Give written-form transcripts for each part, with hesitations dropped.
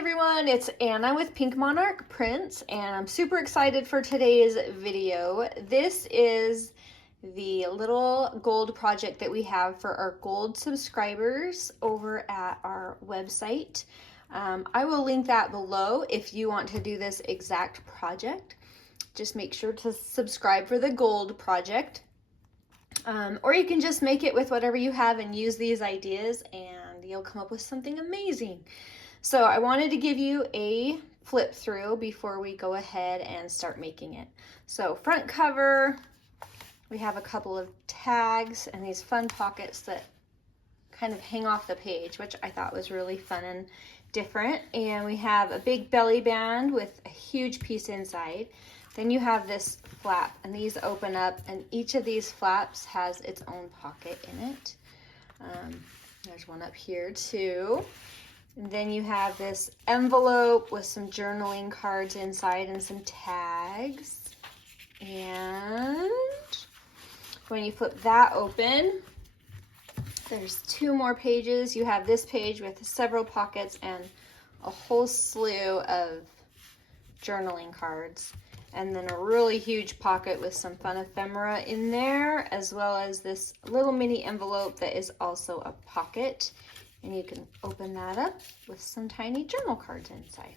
everyone, it's Anna with Pink Monarch Prints, and I'm super excited for today's video. This is the little gold project that we have for our gold subscribers over at our website. I will link that below if you want to do this exact project. Just make sure to subscribe for the gold project. Or you can just make it with whatever you have and use these ideas and you'll come up with something amazing. So I wanted to give you a flip through before we go ahead and start making it. So front cover, we have a couple of tags and these fun pockets that kind of hang off the page, which I thought was really fun and different. And we have a big belly band with a huge piece inside. Then you have this flap, and these open up, and each of these flaps has its own pocket in it. There's one up here too. And then you have this envelope with some journaling cards inside and some tags. And when you flip that open, there's two more pages. You have this page with several pockets and a whole slew of journaling cards. And then a really huge pocket with some fun ephemera in there, as well as this little mini envelope that is also a pocket. And you can open that up with some tiny journal cards inside.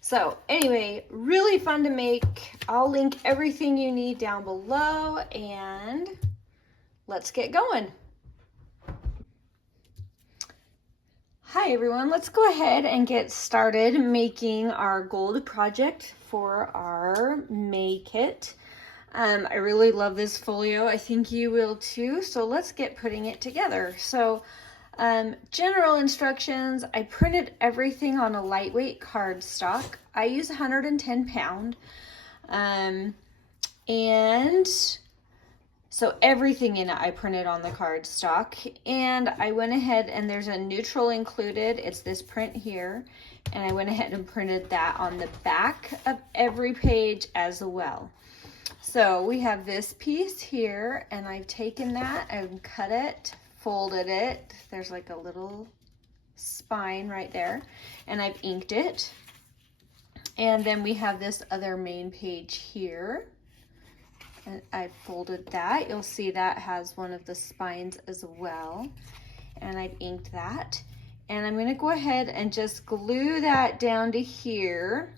So anyway, really fun to make. I'll link everything you need down below, and let's get going. Hi everyone, let's go ahead and get started making our gold project for our May kit. I really love this folio. I think you will too. So let's get putting it together. So general instructions, I printed everything on a lightweight cardstock. I use 110 pound. And so everything in it I printed on the cardstock, and I went ahead and there's a neutral included. It's this print here, and I went ahead and printed that on the back of every page as well. So we have this piece here, and I've taken that and cut it, folded it. There's like a little spine right there, and I've inked it. And then we have this other main page here, and I folded that. You'll see that has one of the spines as well, and I've inked that. And I'm going to go ahead and just glue that down to here.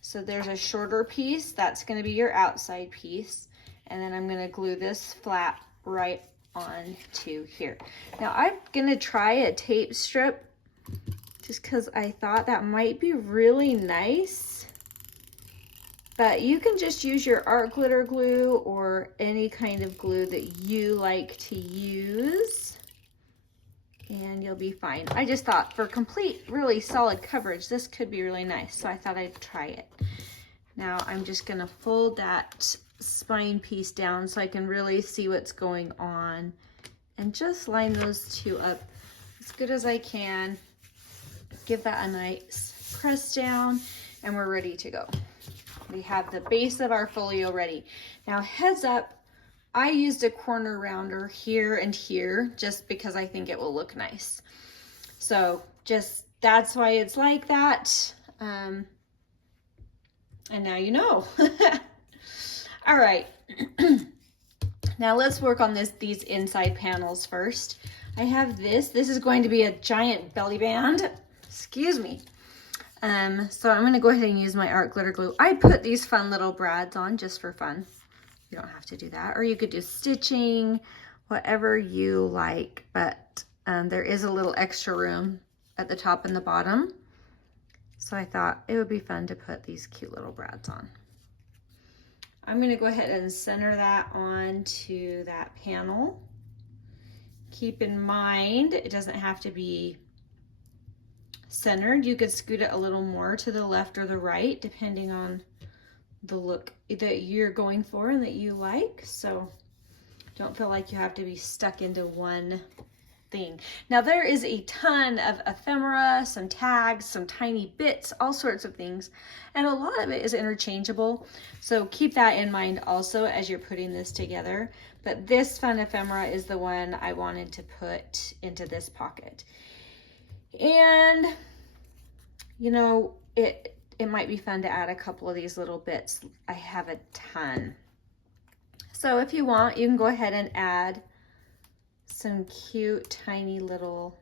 So there's a shorter piece, that's going to be your outside piece, and then I'm going to glue this flap right on to here. Now I'm going to try a tape strip just because I thought that might be really nice. But you can just use your art glitter glue or any kind of glue that you like to use, and you'll be fine. I just thought for complete, really solid coverage, this could be really nice, so I thought I'd try it. Now I'm just gonna fold that spine piece down so I can really see what's going on, and just line those two up as good as I can. Give that a nice press down, and we're ready to go. We have the base of our folio ready. Now heads up, I used a corner rounder here and here just because I think it will look nice. So just, that's why it's like that. And now you know. All right. Now let's work on these inside panels first. I have this is going to be a giant belly band. Excuse me. So I'm going to go ahead and use my art glitter glue. I put these fun little brads on just for fun. You don't have to do that. Or you could do stitching, whatever you like. But there is a little extra room at the top and the bottom. So I thought it would be fun to put these cute little brads on. I'm going to go ahead and center that onto that panel. Keep in mind, it doesn't have to be centered. You could scoot it a little more to the left or the right depending on the look that you're going for and that you like. So don't feel like you have to be stuck into one thing. Now there is a ton of ephemera, some tags, some tiny bits, all sorts of things, and a lot of it is interchangeable, so keep that in mind also as you're putting this together. But this fun ephemera is the one I wanted to put into this pocket. And, you know, it might be fun to add a couple of these little bits. I have a ton. So if you want, you can go ahead and add some cute, tiny little,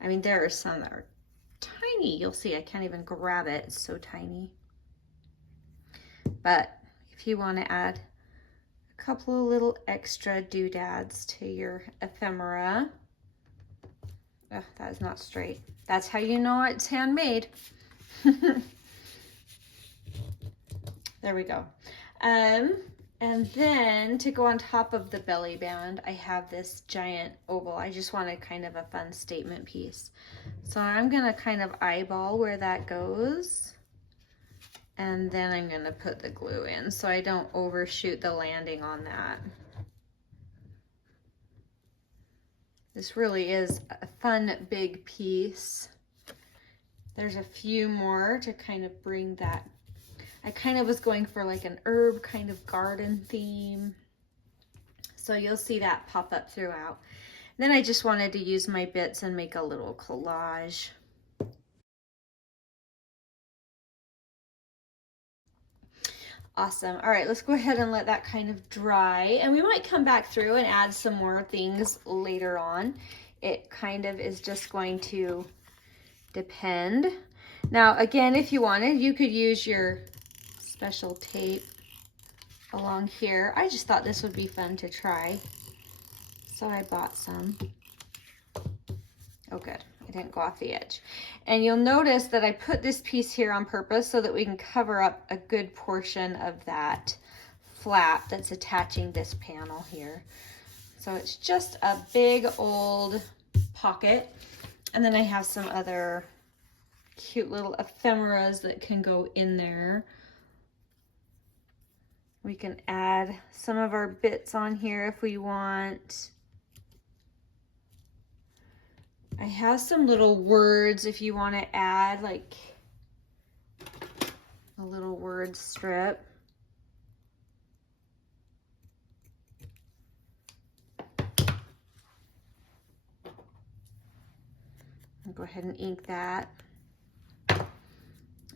I mean, there are some that are tiny. You'll see, I can't even grab it. It's so tiny. But if you want to add a couple of little extra doodads to your ephemera. Oh, that is not straight. That's how you know it's handmade. There we go. And then to go on top of the belly band, I have this giant oval. I just wanted kind of a fun statement piece. So I'm gonna kind of eyeball where that goes. And then I'm gonna put the glue in so I don't overshoot the landing on that. This really is a fun big piece. There's a few more to kind of bring that. I kind of was going for like an herb kind of garden theme. So you'll see that pop up throughout. Then I just wanted to use my bits and make a little collage. Awesome. All right, let's go ahead and let that kind of dry. And we might come back through and add some more things later on. It kind of is just going to depend. Now, again, if you wanted, you could use your special tape along here. I just thought this would be fun to try, so I bought some. Oh, good. I didn't go off the edge. And you'll notice that I put this piece here on purpose so that we can cover up a good portion of that flap that's attaching this panel here. So it's just a big old pocket. And then I have some other cute little ephemeras that can go in there. We can add some of our bits on here if we want. I have some little words if you want to add, like a little word strip. I'll go ahead and ink that.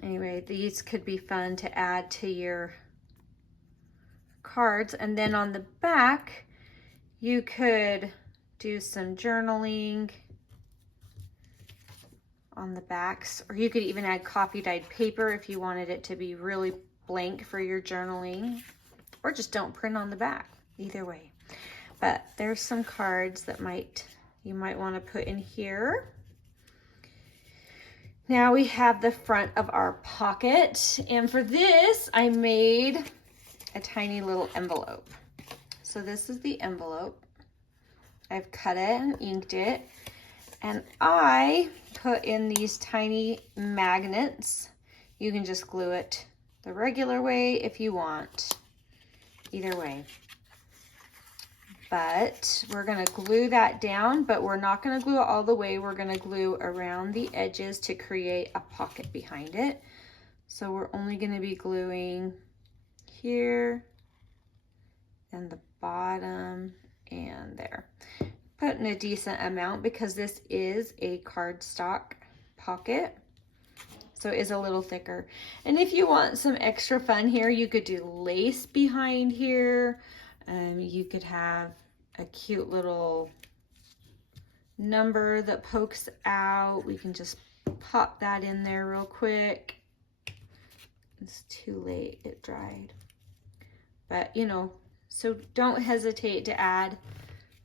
Anyway, these could be fun to add to your cards. And then on the back, you could do some journaling on the backs, or you could even add coffee dyed paper if you wanted it to be really blank for your journaling, or just don't print on the back, either way. But there's some cards that you might want to put in here. Now we have the front of our pocket, and for this I made a tiny little envelope. So this is the envelope. I've cut it and inked it, and I put in these tiny magnets. You can just glue it the regular way if you want, either way. But we're gonna glue that down, but we're not gonna glue it all the way. We're gonna glue around the edges to create a pocket behind it. So we're only gonna be gluing here and the bottom and there. Putting a decent amount because this is a cardstock pocket, so it is a little thicker. And if you want some extra fun here, you could do lace behind here. You could have a cute little number that pokes out. We can just pop that in there real quick. It's too late, it dried. But you know, so don't hesitate to add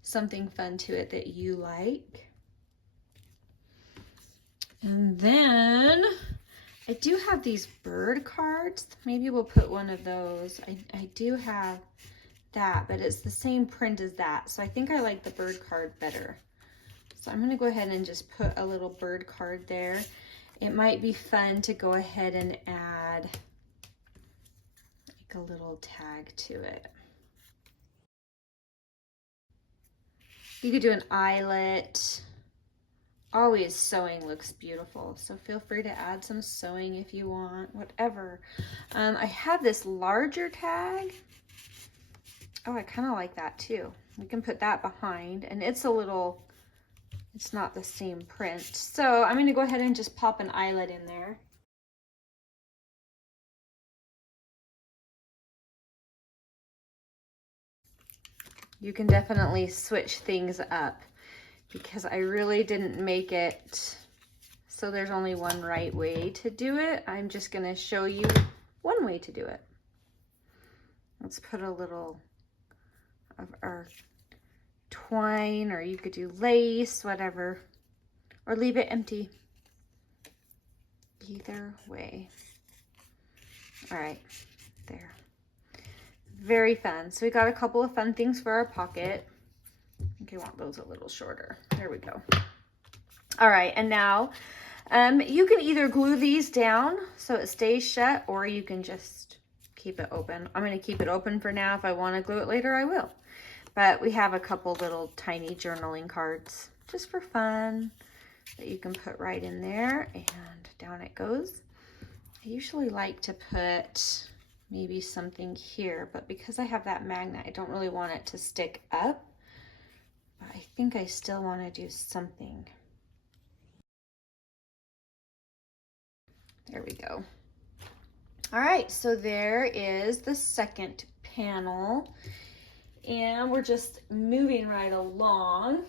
something fun to it that you like. And then I do have these bird cards. Maybe we'll put one of those. I do have that, but it's the same print as that. So I think I like the bird card better. So I'm gonna go ahead and just put a little bird card there. It might be fun to go ahead and add like a little tag to it. You could do an eyelet. Always sewing looks beautiful, so feel free to add some sewing if you want, whatever. I have this larger tag. Oh, I kind of like that too. We can put that behind, and it's it's not the same print. So I'm gonna go ahead and just pop an eyelet in there. You can definitely switch things up because I really didn't make it so there's only one right way to do it. I'm just gonna show you one way to do it. Let's put a little of our twine, or you could do lace, whatever, or leave it empty. Either way. All right, there. Very fun. So we got a couple of fun things for our pocket. Okay, I want those a little shorter. There we go. All right, and now you can either glue these down so it stays shut, or you can just keep it open. I'm going to keep it open for now. If I want to glue it later, I will. But we have a couple little tiny journaling cards just for fun that you can put right in there, and down it goes. I usually like to put maybe something here, but because I have that magnet, I don't really want it to stick up. But I think I still want to do something. There we go. All right, so there is the second panel, and we're just moving right along.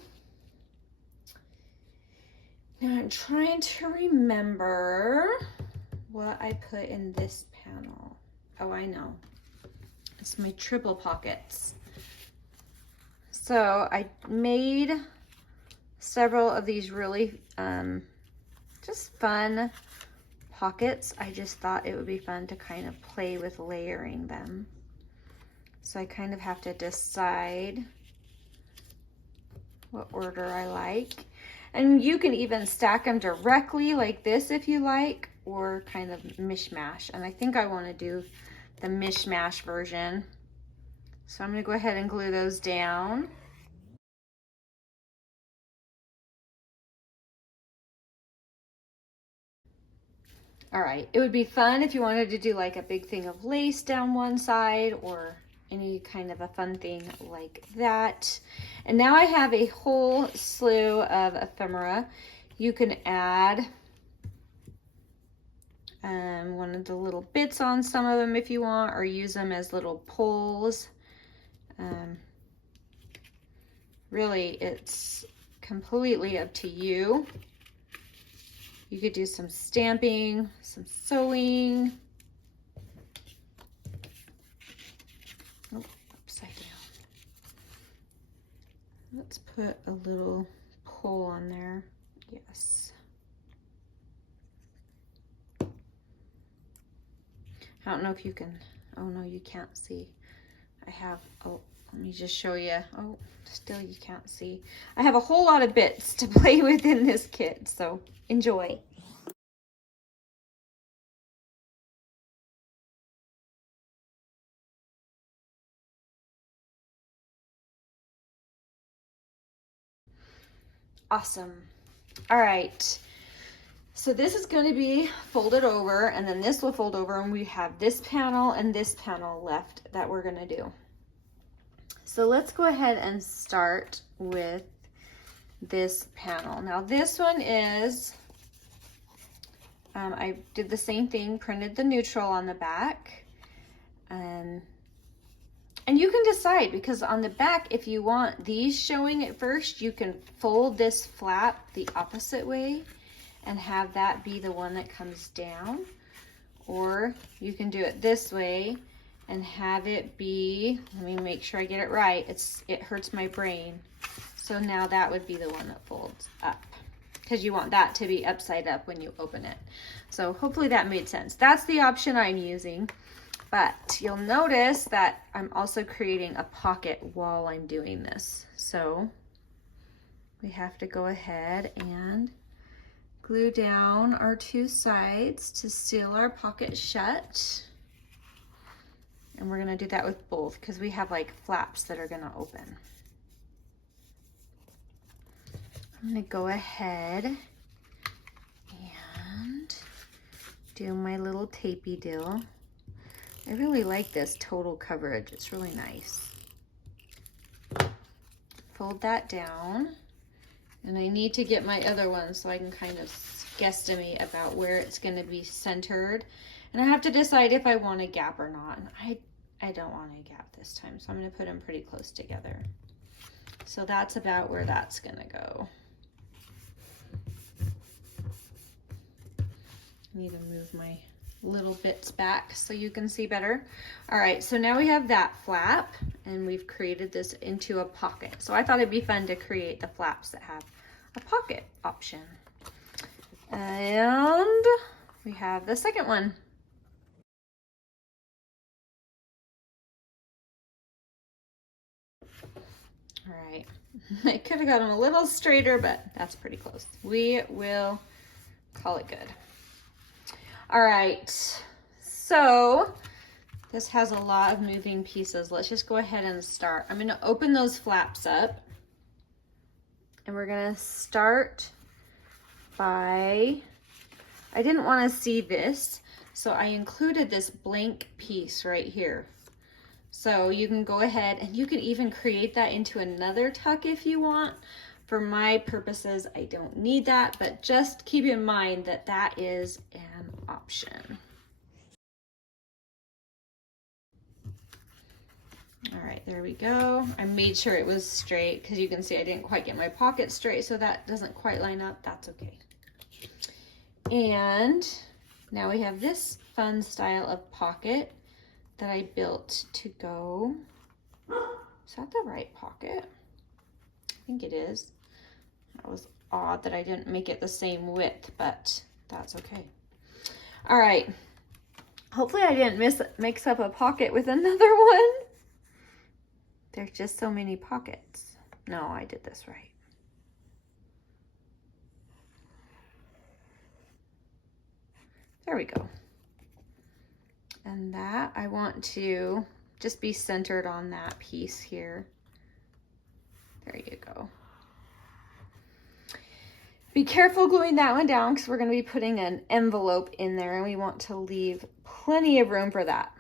Now I'm trying to remember what I put in this panel. Oh, I know. It's my triple pockets. So I made several of these really just fun pockets. I just thought it would be fun to kind of play with layering them. So I kind of have to decide what order I like. And you can even stack them directly like this if you like, or kind of mishmash. And I think I want to do the mishmash version. So I'm going to go ahead and glue those down. All right, it would be fun if you wanted to do like a big thing of lace down one side, or any kind of a fun thing like that. And now I have a whole slew of ephemera. You can add one of the little bits on some of them if you want, or use them as little pulls. Really, it's completely up to you. You could do some stamping, some sewing. Oh, upside down. Let's put a little pull on there. Yes. I don't know if you can, oh no, you can't see. I have, oh, let me just show you. Oh, still you can't see. I have a whole lot of bits to play with in this kit, so enjoy. Awesome. All right. So this is going to be folded over, and then this will fold over, and we have this panel and this panel left that we're going to do. So let's go ahead and start with this panel. Now this one is, I did the same thing, printed the neutral on the back. And you can decide, because on the back, if you want these showing at first, you can fold this flap the opposite way and have that be the one that comes down. Or you can do it this way and have it be, let me make sure I get it right, it hurts my brain. So now that would be the one that folds up, because you want that to be upside up when you open it. So hopefully that made sense. That's the option I'm using. But you'll notice that I'm also creating a pocket while I'm doing this. So we have to go ahead and glue down our two sides to seal our pocket shut. And we're gonna do that with both because we have like flaps that are gonna open. I'm gonna go ahead and do my little tapey deal. I really like this total coverage. It's really nice. Fold that down, And I need to get my other one so I can kind of guesstimate about where it's going to be centered. And I have to decide if I want a gap or not. And I don't want a gap this time, so I'm going to put them pretty close together. So that's about where that's going to go. I need to move my little bits back so you can see better. All right, so now we have that flap and we've created this into a pocket. So I thought it'd be fun to create the flaps that have a pocket option. And we have the second one. All right, I could have got them a little straighter, but that's pretty close. We will call it good. All right, so this has a lot of moving pieces. Let's just go ahead and start. I'm gonna open those flaps up and we're gonna start by, I didn't wanna see this, so I included this blank piece right here. So you can go ahead and you can even create that into another tuck if you want. For my purposes, I don't need that, but just keep in mind that that is an option. All right, there we go. I made sure it was straight because you can see I didn't quite get my pocket straight, so that doesn't quite line up. That's okay. And now we have this fun style of pocket that I built to go. Is that the right pocket? I think it is. That was odd that I didn't make it the same width, but that's okay. All right. Hopefully I didn't mix up a pocket with another one. There's just so many pockets. No, I did this right. There we go. And that I want to just be centered on that piece here. There you go. Be careful gluing that one down because we're going to be putting an envelope in there and we want to leave plenty of room for that.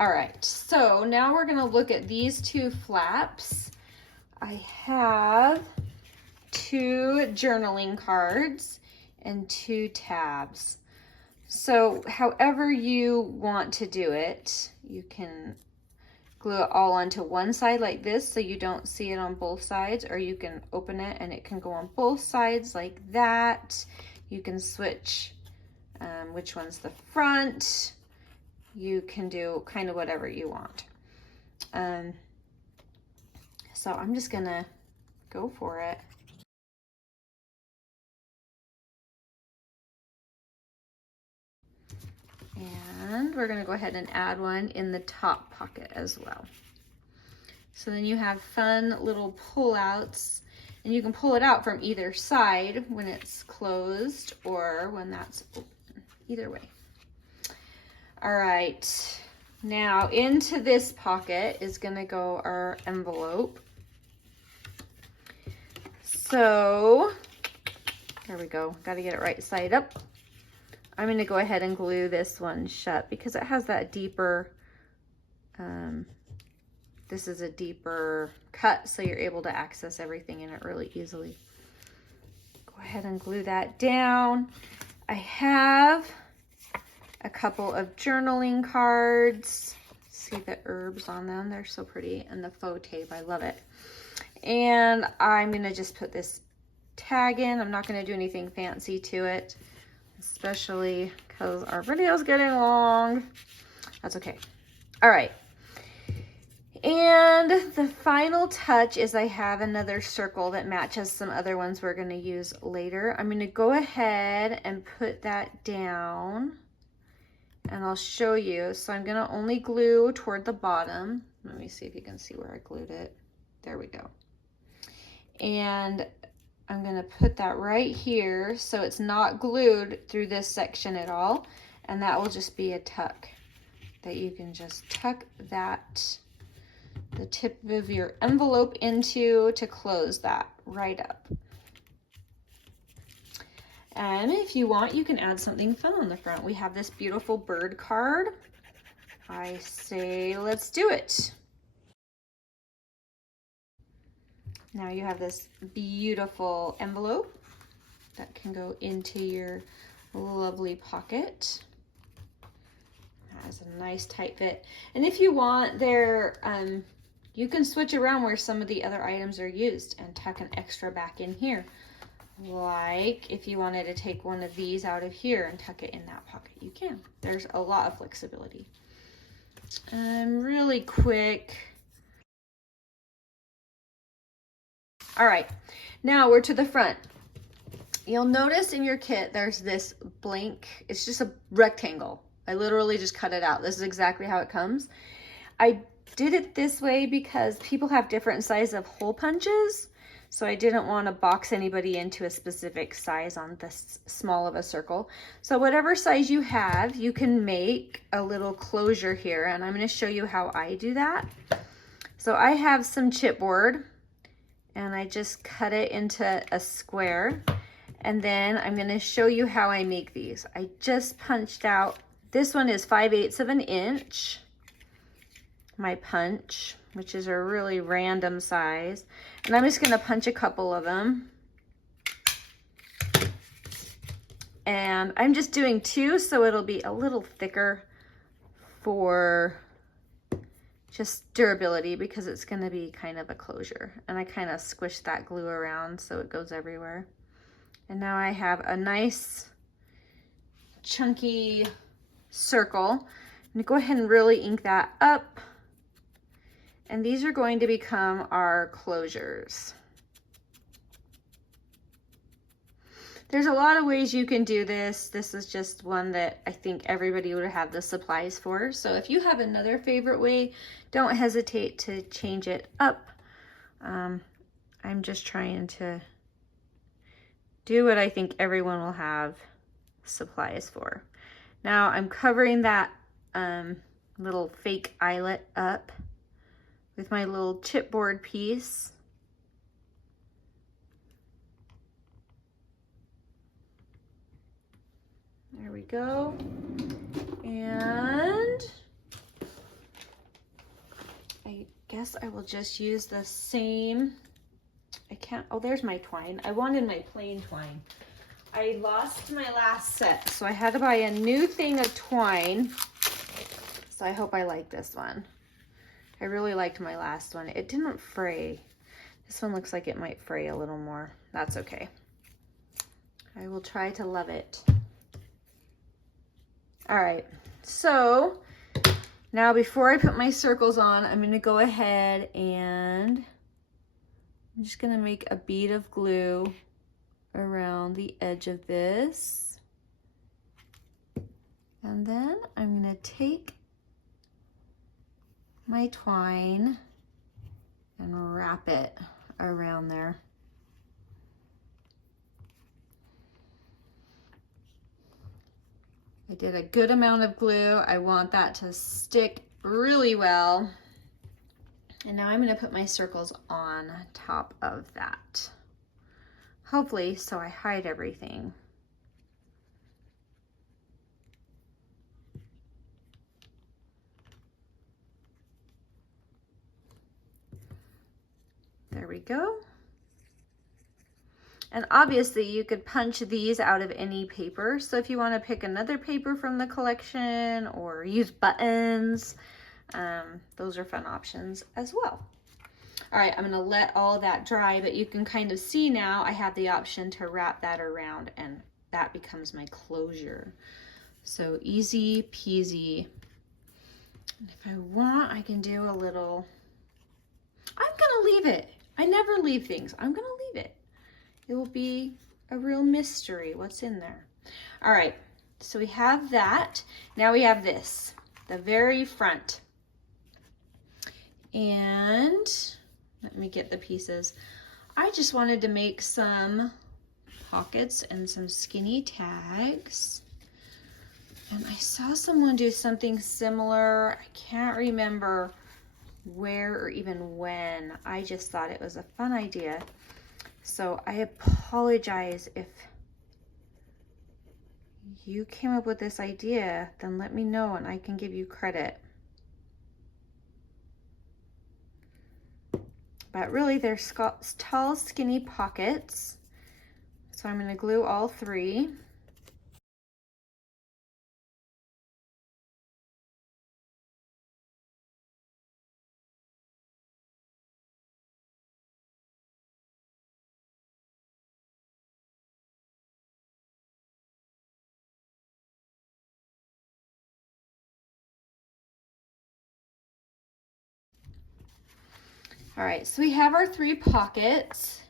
All right, so now we're going to look at these two flaps. I have 2 journaling cards and 2 tabs. So however you want to do it, you can glue it all onto one side like this so you don't see it on both sides, or you can open it and it can go on both sides like that. You can switch which one's the front. You can do kind of whatever you want. So I'm just gonna go for it. And we're gonna go ahead and add one in the top pocket as well. So then you have fun little pull-outs, and you can pull it out from either side when it's closed or when that's open, either way. All right, now into this pocket is gonna go our envelope. So, there we go, gotta get it right side up. I'm gonna go ahead and glue this one shut because it has that deeper, this is a deeper cut, so you're able to access everything in it really easily. Go ahead and glue that down. I have a couple of journaling cards. See the herbs on them, they're so pretty, and the faux tape, I love it. And I'm gonna just put this tag in. I'm not gonna do anything fancy to it, especially because our video is getting long. That's okay. All right. And the final touch is I have another circle that matches some other ones we're going to use later. I'm going to go ahead and put that down and I'll show you. So I'm going to only glue toward the bottom. Let me see if you can see where I glued it. There we go. And I'm going to put that right here so it's not glued through this section at all. And that will just be a tuck that you can just tuck that, the tip of your envelope into to close that right up. And if you want, you can add something fun on the front. We have this beautiful bird card. I say, let's do it. Now you have this beautiful envelope that can go into your lovely pocket. That has a nice tight fit. And if you want there, you can switch around where some of the other items are used and tuck an extra back in here. Like if you wanted to take one of these out of here and tuck it in that pocket, you can. There's a lot of flexibility. Really quick. All right, now we're to the front. You'll notice in your kit, there's this blank, it's just a rectangle. I literally just cut it out. This is exactly how it comes. I did it this way because people have different size of hole punches. So I didn't want to box anybody into a specific size on this small of a circle. So whatever size you have, you can make a little closure here. And I'm going to show you how I do that. So I have some chipboard and I just cut it into a square. And then I'm going to show you how I make these. I just punched out, this one is 5/8 of an inch. My punch, which is a really random size. And I'm just gonna punch a couple of them. And I'm just doing 2, so it'll be a little thicker for just durability because it's gonna be kind of a closure. And I kind of squish that glue around so it goes everywhere. And now I have a nice chunky circle. I'm gonna go ahead and really ink that up. And these are going to become our closures. There's a lot of ways you can do this. This is just one that I think everybody would have the supplies for. So if you have another favorite way, don't hesitate to change it up. I'm just trying to do what I think everyone will have supplies for. Now I'm covering that little fake eyelet up with my little chipboard piece. There we go. And I guess I will just use the same, oh, there's my twine. I wanted my plain twine. I lost my last set, so I had to buy a new thing of twine. So I hope I like this one. I really liked my last one. It didn't fray. This one looks like it might fray a little more. That's okay. I will try to love it. All right, so now before I put my circles on, I'm gonna go ahead and I'm just gonna make a bead of glue around the edge of this. And then I'm gonna take my twine and wrap it around there. I did a good amount of glue. I want that to stick really well. And now I'm going to put my circles on top of that. Hopefully, so I hide everything. There we go. And obviously you could punch these out of any paper. So if you want to pick another paper from the collection or use buttons, those are fun options as well. All right, I'm going to let all of that dry, but you can kind of see now I have the option to wrap that around and that becomes my closure. So easy peasy. And if I want, I can do a little, I'm going to leave it. I never leave things. I'm going to leave it. It will be a real mystery what's in there. All right, so we have that. Now we have this, the very front. And let me get the pieces. I just wanted to make some pockets and some skinny tags. And I saw someone do something similar. I can't remember where or even when. I just thought it was a fun idea. So I apologize if you came up with this idea, then let me know and I can give you credit. but really they're tall, skinny pockets. So I'm going to glue all 3. All right, so we have our 3 pockets,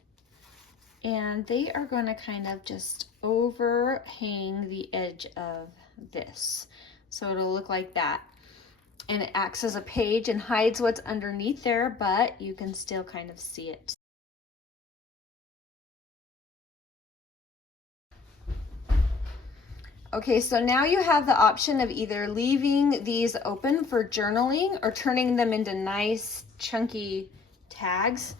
and they are going to kind of just overhang the edge of this. So it'll look like that. And it acts as a page and hides what's underneath there, but you can still kind of see it. Okay, so now you have the option of either leaving these open for journaling or turning them into nice chunky tags.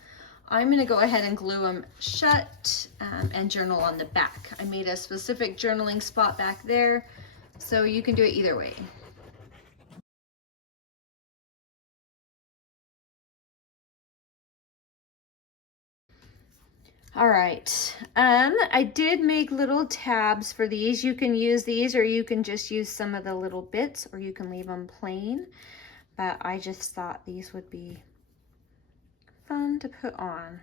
I'm going to go ahead and glue them shut and journal on the back. I made a specific journaling spot back there, so you can do it either way. All right, I did make little tabs for these. You can use these, or you can just use some of the little bits, or you can leave them plain. But I just thought these would be fun to put on.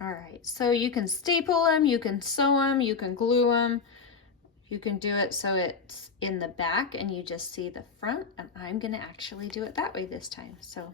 All right, so you can staple them, you can sew them, you can glue them. You can do it so it's in the back and you just see the front, and I'm gonna actually do it that way this time. So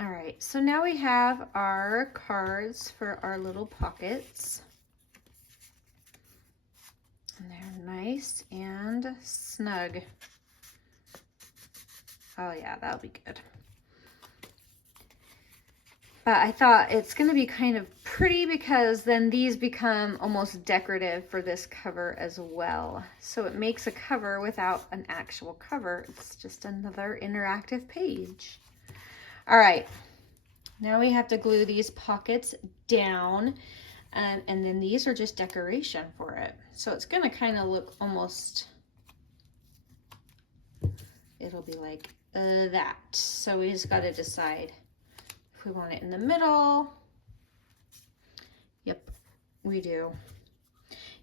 all right, so now we have our cards for our little pockets. And they're nice and snug. Oh yeah, that'll be good. But I thought it's going to be kind of pretty because then these become almost decorative for this cover as well. So it makes a cover without an actual cover. It's just another interactive page. All right, now we have to glue these pockets down. And then these are just decoration for it. So it's gonna kind of look almost, it'll be like that. So we just gotta decide if we want it in the middle. Yep, we do.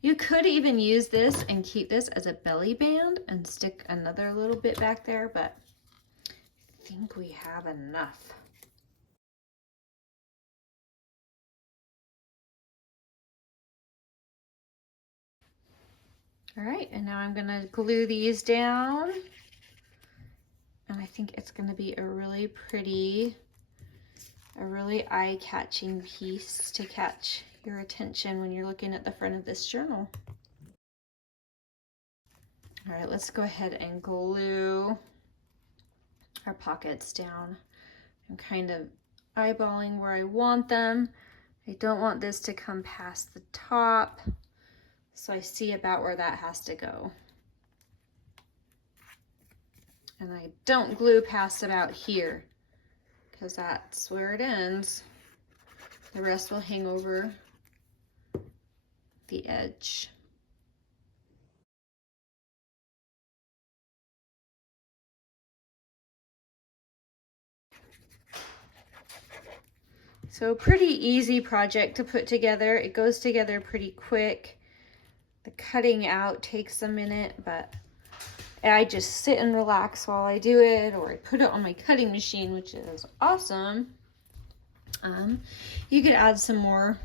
You could even use this and keep this as a belly band and stick another little bit back there, but I think we have enough. All right, and now I'm gonna glue these down. And I think it's gonna be a really pretty, a really eye-catching piece to catch your attention when you're looking at the front of this journal. All right, let's go ahead and glue our pockets down. I'm kind of eyeballing where I want them. I don't want this to come past the top, so I see about where that has to go. And I don't glue past about here because that's where it ends. The rest will hang over the edge. So pretty easy project to put together. It goes together pretty quick. The cutting out takes a minute, but I just sit and relax while I do it, or I put it on my cutting machine, which is awesome. You could add some more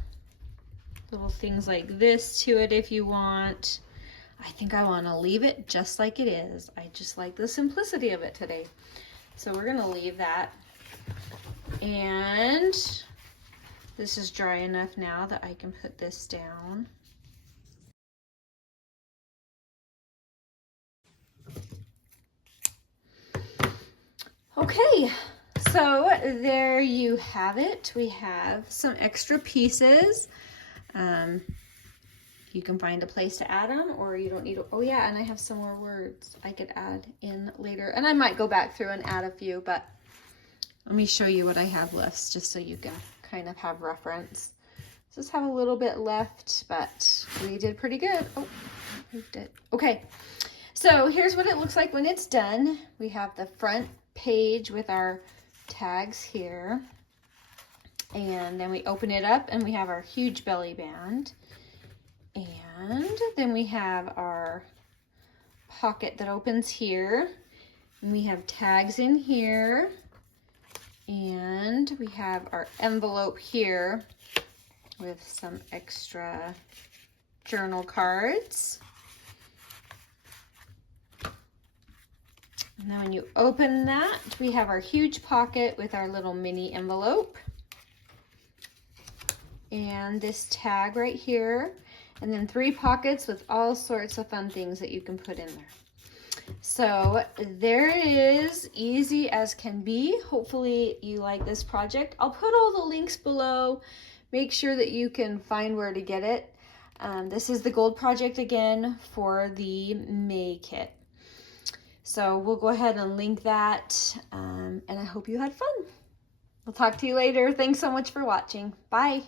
little things like this to it if you want. I think I want to leave it just like it is. I just like the simplicity of it today. So we're going to leave that. And this is dry enough now that I can put this down. Okay, so there you have it. We have some extra pieces. you can find a place to add them, or you don't need to. Oh yeah, and I have some more words I could add in later. And I might go back through and add a few, but let me show you what I have left just so you can kind of have reference. Just have a little bit left, but we did pretty good. Oh, moved it. Okay, so here's what it looks like when it's done. We have the front page with our tags here. And then we open it up and we have our huge belly band. And then we have our pocket that opens here. And we have tags in here. And we have our envelope here with some extra journal cards. And then when you open that, we have our huge pocket with our little mini envelope. And this tag right here. And then 3 pockets with all sorts of fun things that you can put in there. So there it is, easy as can be. Hopefully you like this project. I'll put all the links below. Make sure that you can find where to get it. This is the gold project again for the May kit. So we'll go ahead and link that, and I hope you had fun. We'll talk to you later. Thanks so much for watching. Bye.